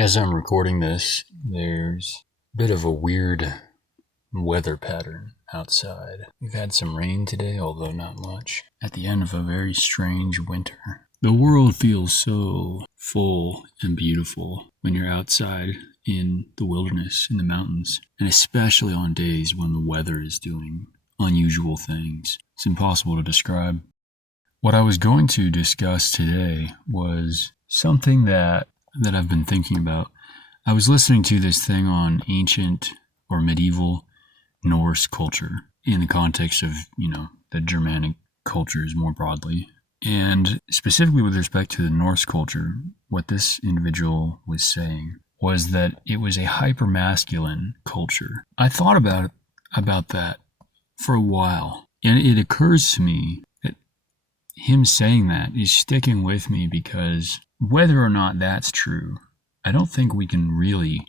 As I'm recording this, there's a bit of a weird weather pattern outside. We've had some rain today, although not much, at the end of a very strange winter. The world feels so full and beautiful when you're outside in the wilderness, in the mountains, and especially on days when the weather is doing unusual things. It's impossible to describe. What I was going to discuss today was something that I've been thinking about. I was listening to this thing on ancient or medieval Norse culture in the context of, the Germanic cultures more broadly. And specifically with respect to the Norse culture, what this individual was saying was that it was a hyper-masculine culture. I thought about that for a while, and it occurs to me that him saying that is sticking with me because whether or not that's true, I don't think we can really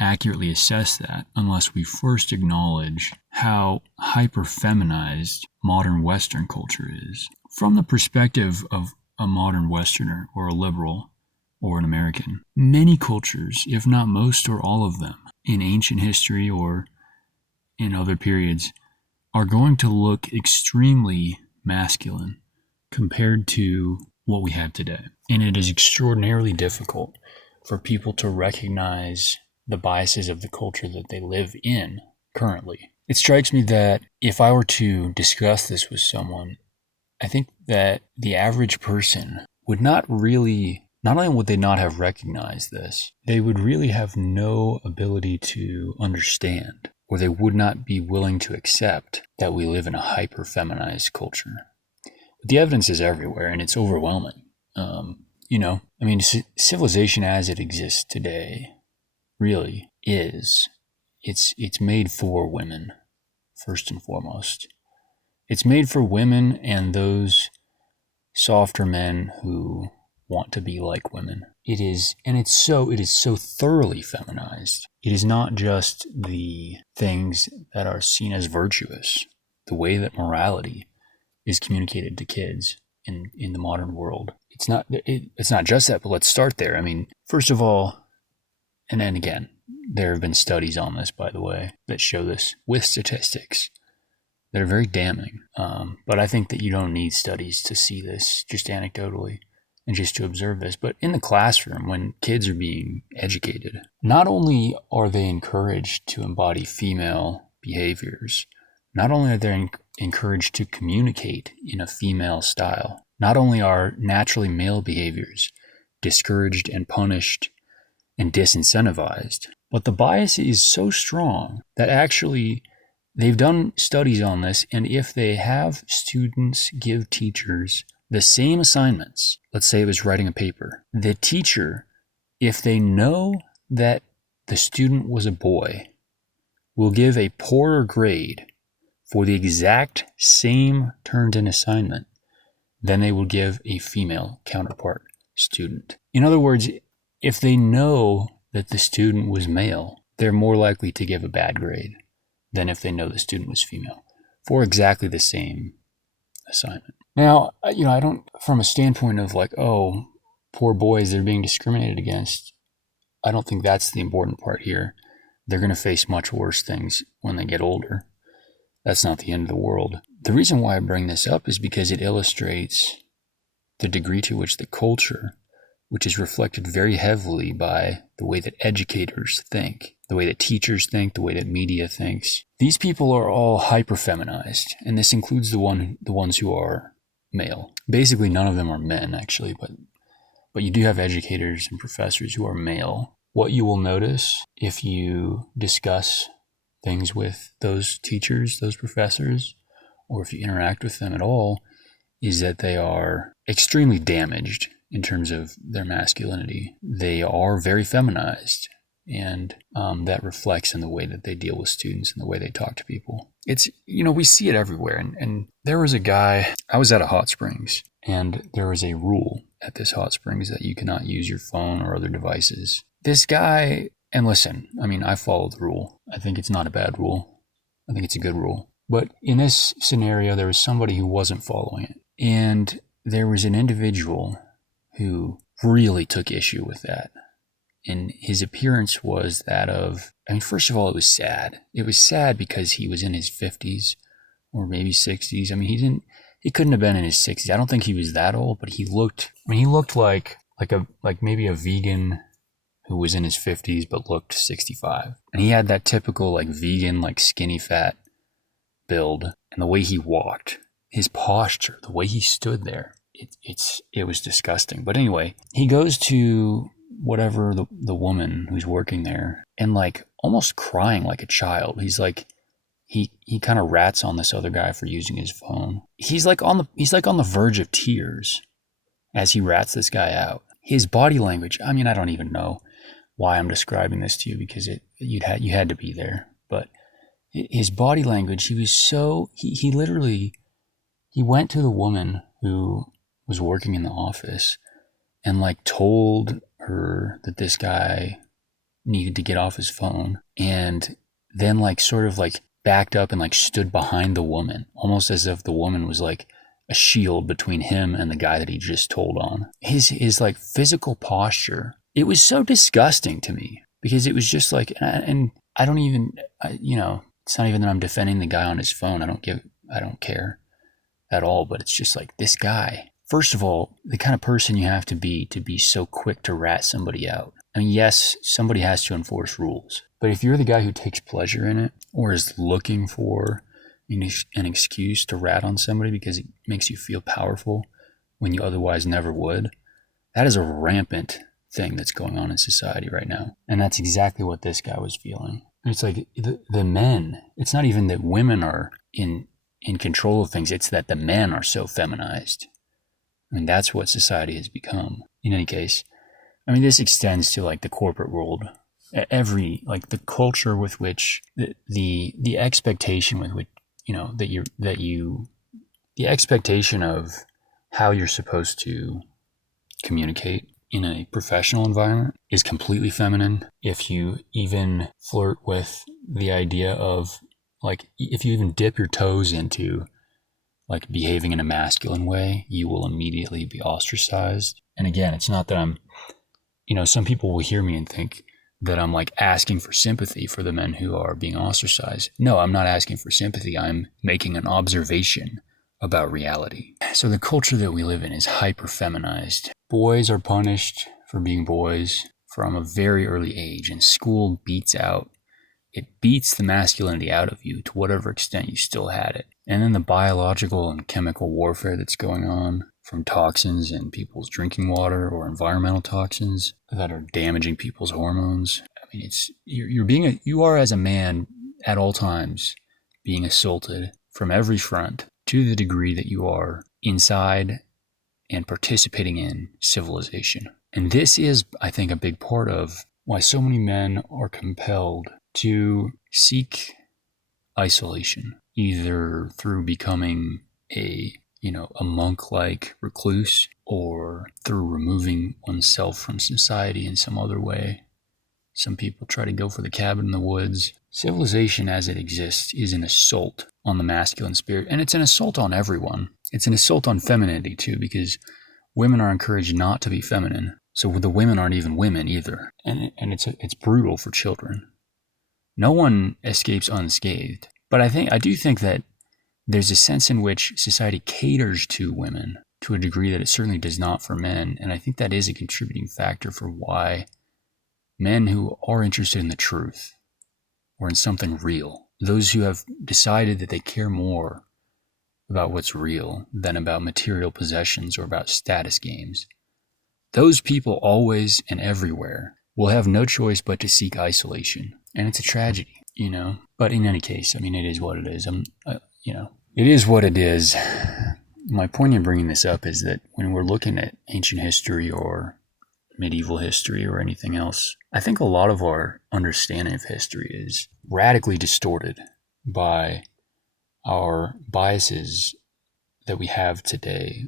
accurately assess that unless we first acknowledge how hyper-feminized modern Western culture is. From the perspective of a modern Westerner or a liberal or an American, many cultures, if not most or all of them, in ancient history or in other periods, are going to look extremely masculine compared to what we have today. And it is extraordinarily difficult for people to recognize the biases of the culture that they live in currently. It strikes me that if I were to discuss this with someone, I think that the average person would not only would they not have recognized this, they would really have no ability to understand, or they would not be willing to accept that we live in a hyper-feminized culture. But the evidence is everywhere, and it's overwhelming. Civilization as it exists today really is. It's made for women, first and foremost. It's made for women and those softer men who want to be like women. It is so thoroughly feminized. It is not just the things that are seen as virtuous, the way that morality is communicated to kids in the modern world. It's not just that, but let's start there. First of all, and then again, there have been studies on this, by the way, that show this with statistics that are very damning. But I think that you don't need studies to see this just anecdotally and just to observe this. But in the classroom, when kids are being educated, not only are they encouraged to embody female behaviors, not only are they encouraged to communicate in a female style, not only are naturally male behaviors discouraged and punished and disincentivized, but the bias is so strong that actually they've done studies on this, and if they have students give teachers the same assignments, let's say it was writing a paper, the teacher, if they know that the student was a boy, will give a poorer grade for the exact same turned-in assignment than they will give a female counterpart student. In other words, if they know that the student was male, they're more likely to give a bad grade than if they know the student was female for exactly the same assignment. Now, I don't, from a standpoint of like, oh, poor boys, they're being discriminated against, I don't think that's the important part here. They're going to face much worse things when they get older. That's not the end of the world. The reason why I bring this up is because it illustrates the degree to which the culture, which is reflected very heavily by the way that educators think, the way that teachers think, the way that media thinks. These people are all hyper-feminized, and this includes the ones who are male. Basically, none of them are men, actually, but you do have educators and professors who are male. What you will notice if you discuss things with those teachers, those professors, or if you interact with them at all, is that they are extremely damaged in terms of their masculinity. They are very feminized, and that reflects in the way that they deal with students and the way they talk to people. It's, we see it everywhere. And there was a guy, I was at a hot springs, and there was a rule at this hot springs that you cannot use your phone or other devices. This guy, and listen, I follow the rule. I think it's not a bad rule. I think it's a good rule. But in this scenario, there was somebody who wasn't following it. And there was an individual who really took issue with that. and his appearance was that of, I mean, first of all, it was sad. It was sad because he was in his 50s or maybe 60s. I mean, he couldn't have been in his 60s. I don't think he was that old, but he looked like maybe a vegan who was in his 50s but looked 65. And he had that typical like vegan, like skinny fat build, and the way he walked, his posture, the way he stood there, it was disgusting. But anyway, he goes to whatever the woman who's working there and like almost crying like a child. He's like, he kind of rats on this other guy for using his phone. He's like on the verge of tears as he rats this guy out. His body language, I mean, I don't even know why I'm describing this to you, because you had to be there. But his body language, he was so, he literally, he went to the woman who was working in the office and like told her that this guy needed to get off his phone, and then like sort of like backed up and like stood behind the woman, almost as if the woman was like a shield between him and the guy that he just told on. His like physical posture, it was so disgusting to me, because it was just like, and I don't even, it's not even that I'm defending the guy on his phone. I don't care at all, but it's just like, this guy, first of all, the kind of person you have to be so quick to rat somebody out. I mean, yes, somebody has to enforce rules, but if you're the guy who takes pleasure in it or is looking for an excuse to rat on somebody because it makes you feel powerful when you otherwise never would, that is a rampant thing that's going on in society right now. And that's exactly what this guy was feeling. And it's like the men, it's not even that women are in control of things, it's that the men are so feminized. I mean, that's what society has become. In any case, I mean, this extends to like the corporate world. Every, like the culture with which the expectation with which, the expectation of how you're supposed to communicate in a professional environment is completely feminine. If you even flirt with the idea of, like, if you even dip your toes into like behaving in a masculine way, you will immediately be ostracized. And again, it's not that I'm, some people will hear me and think that I'm like asking for sympathy for the men who are being ostracized. No, I'm not asking for sympathy. I'm making an observation about reality. So the culture that we live in is hyper feminized. Boys are punished for being boys from a very early age, and school beats the masculinity out of you to whatever extent you still had it. And then the biological and chemical warfare that's going on from toxins in people's drinking water or environmental toxins that are damaging people's hormones. I mean, you are as a man at all times being assaulted from every front to the degree that you are inside and participating in civilization. And this is, I think, a big part of why so many men are compelled to seek isolation, either through becoming a monk-like recluse, or through removing oneself from society in some other way. Some people try to go for the cabin in the woods. Civilization as it exists is an assault on the masculine spirit, and it's an assault on everyone. It's an assault on femininity too, because women are encouraged not to be feminine. So the women aren't even women either, and it's brutal for children. No one escapes unscathed, but I do think that there's a sense in which society caters to women to a degree that it certainly does not for men, and I think that is a contributing factor for why men who are interested in the truth or in something real, those who have decided that they care more about what's real than about material possessions or about status games, those people always and everywhere will have no choice but to seek isolation. And it's a tragedy, But in any case, I mean, it is what it is. It is what it is. My point in bringing this up is that when we're looking at ancient history or medieval history or anything else, I think a lot of our understanding of history is radically distorted by our biases that we have today.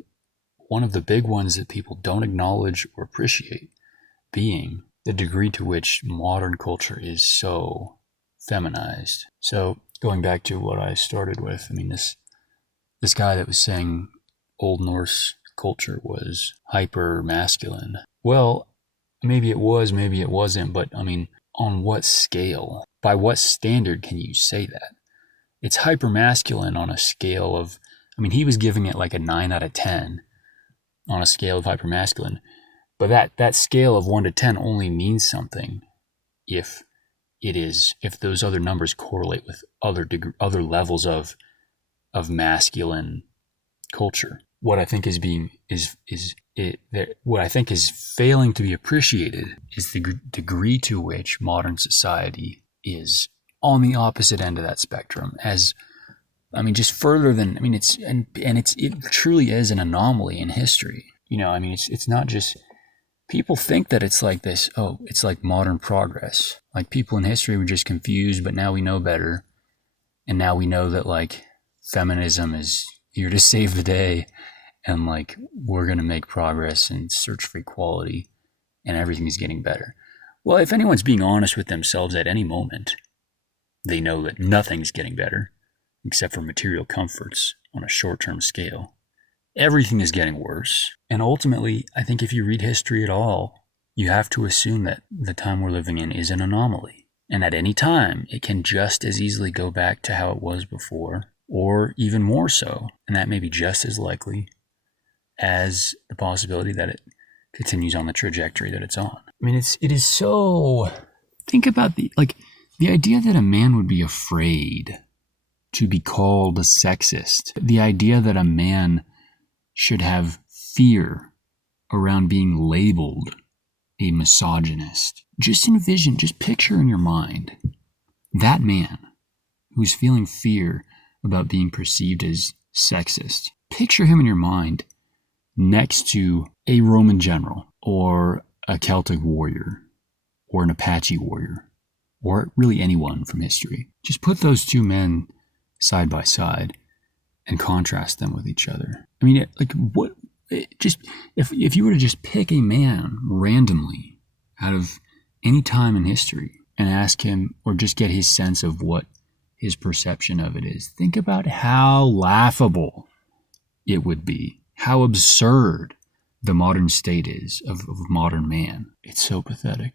One of the big ones that people don't acknowledge or appreciate being the degree to which modern culture is so feminized. So going back to what I started with, I mean, this guy that was saying Old Norse culture was hyper masculine. Well, maybe it was, maybe it wasn't, but I mean, on what scale? By what standard can you say that? It's hypermasculine on a scale of, I mean, he was giving it like a 9 out of 10 on a scale of hypermasculine, but that scale of 1 to 10 only means something if if those other numbers correlate with other levels of masculine culture. What I think is being is it that what I think is failing to be appreciated is the degree to which modern society is on the opposite end of that spectrum. As I mean, just further than I mean, it truly is an anomaly in history. I mean, it's not just people think that it's like this. Oh, it's like modern progress. Like people in history were just confused, but now we know better, and now we know that like feminism is here to save the day, and like we're going to make progress and search for equality, and everything's getting better. Well, if anyone's being honest with themselves at any moment, they know that nothing's getting better except for material comforts on a short-term scale. Everything is getting worse. And ultimately, I think if you read history at all, you have to assume that the time we're living in is an anomaly. And at any time, it can just as easily go back to how it was before, or even more so. And that may be just as likely as the possibility that it continues on the trajectory that it's on. I mean, it is so. Think about the idea that a man would be afraid to be called a sexist. The idea that a man should have fear around being labeled a misogynist. Just envision, just picture in your mind that man who's feeling fear about being perceived as sexist. Picture him in your mind next to a Roman general or a Celtic warrior or an Apache warrior or really anyone from history. Just put those two men side by side and contrast them with each other. I mean, if you were to just pick a man randomly out of any time in history and ask him or just get his sense of what his perception of it is, think about how laughable it would be, how absurd the modern state is of modern man. It's so pathetic.